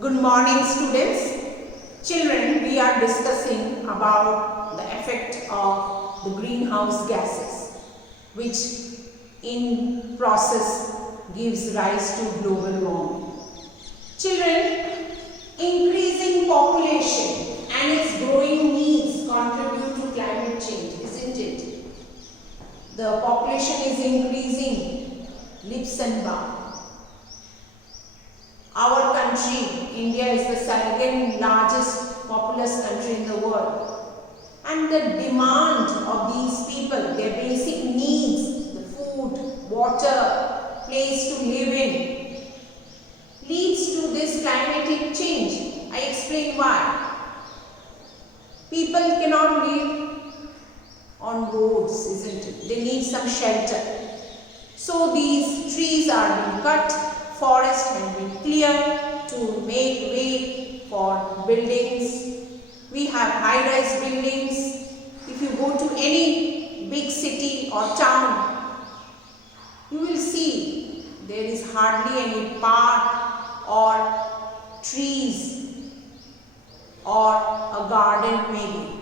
Good morning, students. Children, we are discussing about the effect of the greenhouse gases, which in process gives rise to global warming. Children, increasing population and its growing needs contribute to climate change, isn't it? The population is increasing leaps and bounds. Our country, India, is the second largest populous country in the world. And the demand of these people, their basic needs, the food, water, place to live in, leads to this climatic change. I explain why. People cannot live on roads, isn't it? They need some shelter. So these trees are being cut. Forest has been cleared to make way for buildings. We have high-rise buildings. If you go to any big city or town, you will see there is hardly any park or trees or a garden maybe.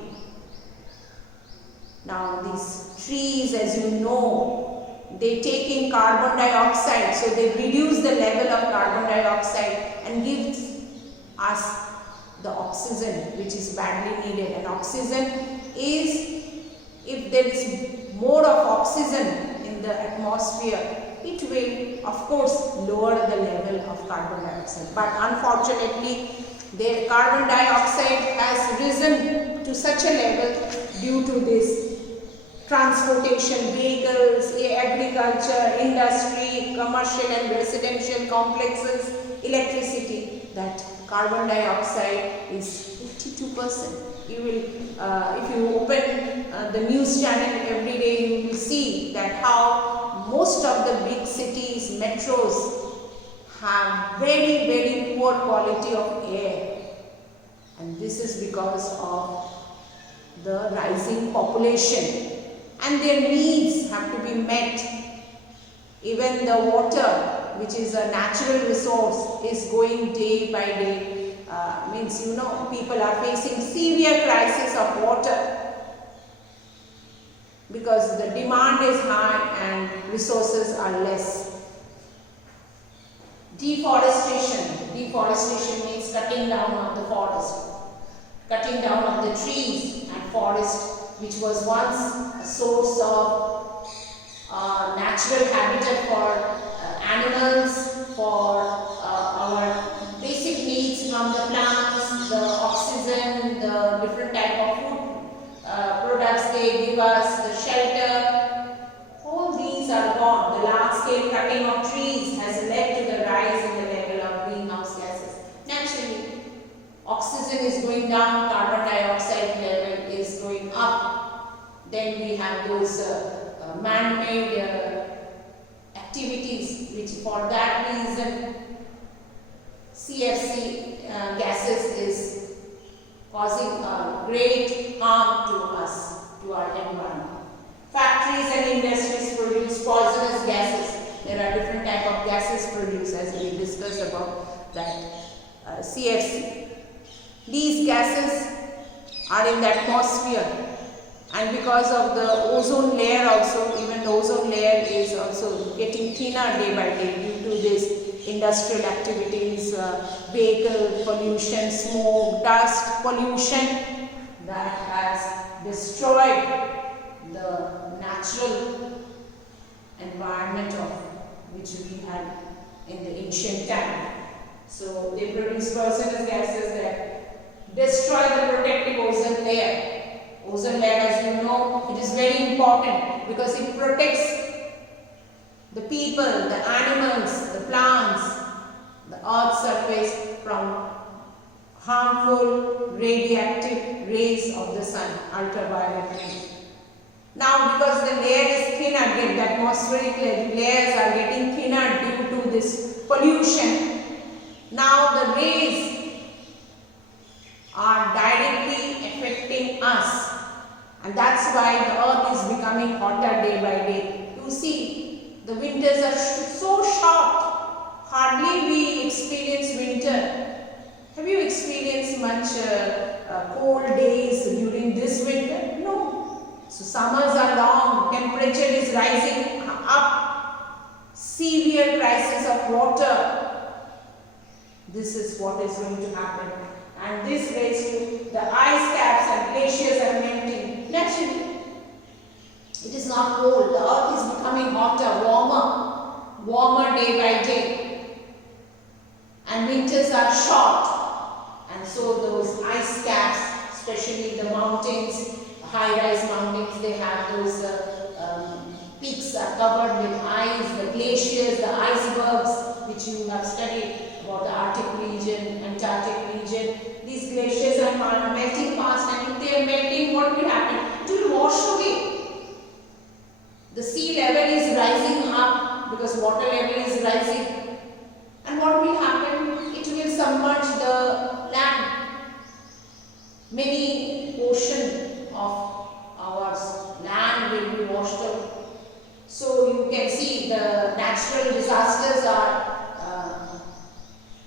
Now these trees, as you know, they take in carbon dioxide, so they reduce the level of carbon dioxide and gives us the oxygen, which is badly needed. And oxygen is, if there is more of oxygen in the atmosphere, it will of course lower the level of carbon dioxide. But unfortunately, the carbon dioxide has risen to such a level due to this transportation, vehicles, agriculture, industry, commercial and residential complexes, electricity, that carbon dioxide is 52%. You will, if you open the news channel every day, you will see that how most of the big cities, metros, have very, very poor quality of air. And this is because of the rising population. And their needs have to be met. Even the water, which is a natural resource, is going day by day. Means, you know, people are facing severe crisis of water because the demand is high and resources are less. Deforestation. Deforestation means cutting down of the forest, cutting down of the trees and forest, which was once a source of natural habitat for animals, for our basic needs from the plants, the oxygen, the different type of food products they give us, the shelter. All these are gone. The large scale cutting of trees has led to the rise in the level of greenhouse gases. Naturally, oxygen is going down, carbon dioxide level is going up. Then we have those man-made activities, which for that reason CFC gases is causing great harm to us, to our environment. Factories and industries produce poisonous gases. There are different type of gases produced, as we discussed about that CFC. These gases are in the atmosphere, and because of the ozone layer also, even the ozone layer is also getting thinner day by day due to this industrial activities, vehicle pollution, smoke, dust pollution that has destroyed the natural environment of which we had in the ancient time. So they produce poisonous gases that destroy the protective ozone layer. Ozone layer, as you know, it is very important because it protects the people, the animals, the plants, the earth's surface from harmful radioactive rays of the sun, ultraviolet rays. Now, because the layer is thinner, the atmospheric layers are getting thinner due to this pollution, now the rays are directly affecting us, and that's why the earth is becoming hotter day by day. You see, the winters are so short, hardly we experience winter. Summers are long, temperature is rising up, severe crisis of water. This is what is going to happen. And this leads to the ice caps and glaciers are melting. Naturally, it is not cold. The earth is becoming hotter, warmer day by day. And winters are short. And so those ice caps, especially the mountains, high-rise mountains, they have those peaks are covered with ice, the glaciers, the icebergs, which you have studied about the Arctic region, Antarctic region. These glaciers are melting fast, and if they are melting, what will happen? It will wash away. The sea level is rising up because water level is rising. And what will happen? It will submerge the land. Many portion of our land will be washed away. So you can see the natural disasters are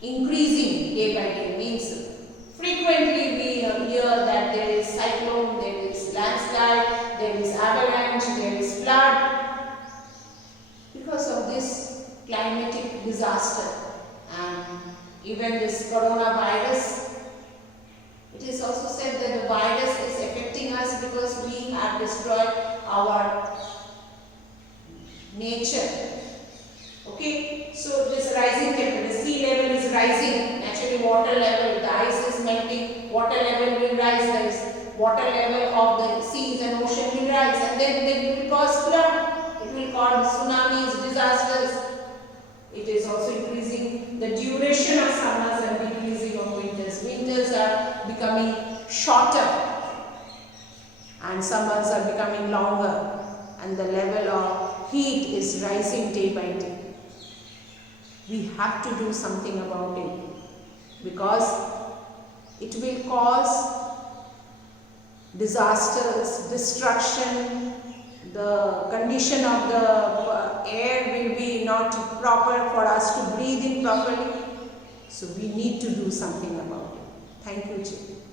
increasing day by day. Means frequently we hear that there is cyclone, there is landslide, there is avalanche, there is flood because of this climatic disaster. And even this coronavirus, it is also said that the virus is affecting us because we have destroyed our nature. Okay, so this rising temperature, the sea level is rising, naturally water level, the ice is melting, water level will rise, the water level of the seas and ocean will rise, and then it will cause flood, it will cause tsunamis, disasters. It is also increasing the duration of summers and decreasing of winters. Winters are becoming shorter and summers are becoming longer, and the level of heat is rising day by day. We have to do something about it because it will cause disasters, destruction, the condition of the air will be not proper for us to breathe in properly. So we need to do something about it. Thank you, Chip.